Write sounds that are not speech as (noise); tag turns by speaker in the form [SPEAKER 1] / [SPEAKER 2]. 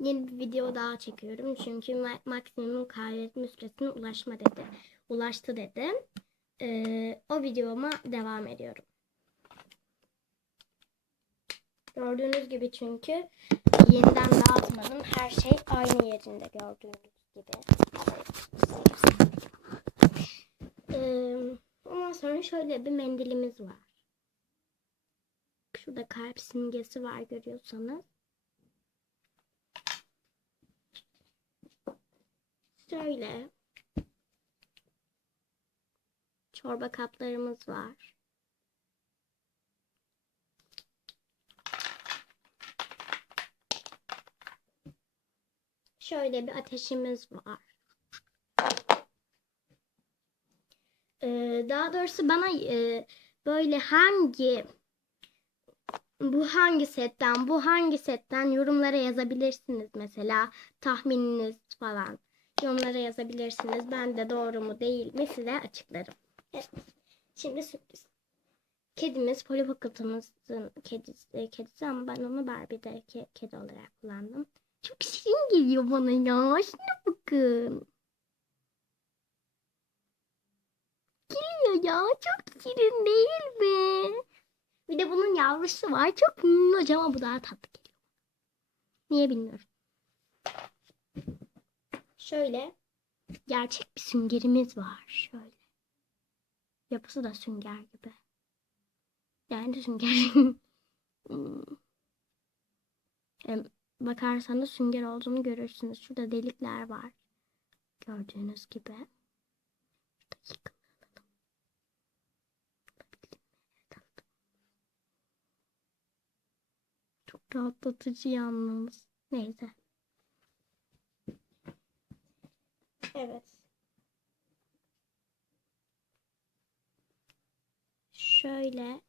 [SPEAKER 1] yeni bir video daha çekiyorum. Çünkü ma- maksimum kaydetme süresine ulaşma dedi. Ulaştı dedi. Ee, o videoma devam ediyorum. Gördüğünüz gibi çünkü yeniden dağıtmadım. Her şey aynı yerinde gördüğünüz gibi. Ee, ondan sonra şöyle bir mendilimiz var. Şurada kalp simgesi var görüyorsanız. Şöyle. Çorba kaplarımız var. Şöyle bir ateşimiz var. Ee, daha doğrusu bana e, böyle hangi bu hangi setten, bu hangi setten yorumlara yazabilirsiniz mesela tahmininiz falan. Yorumlara yazabilirsiniz. Ben de doğru mu değil mi size açıklarım. Evet. Şimdi sürpriz. Kedimiz Polly Pocket'ımızın kedisi, kedisi ama ben onu Barbie'de ke- kedi olarak kullandım. Çok şirin geliyor bana ya. Şuna bakın. Geliyor ya. Çok şirin değil mi? Bir de bunun yavrusu var. Çok minnoş ama bu daha tatlı geliyor. Niye bilmiyorum. Şöyle gerçek bir süngerimiz var. Şöyle. Yapısı da sünger gibi. Yani sünger. (laughs) Hmm. Bakarsanız sünger olduğunu görürsünüz. Şurada delikler var. Gördüğünüz gibi. Dakika. Rahatlatıcı yalnız. Neyse. Evet. Şöyle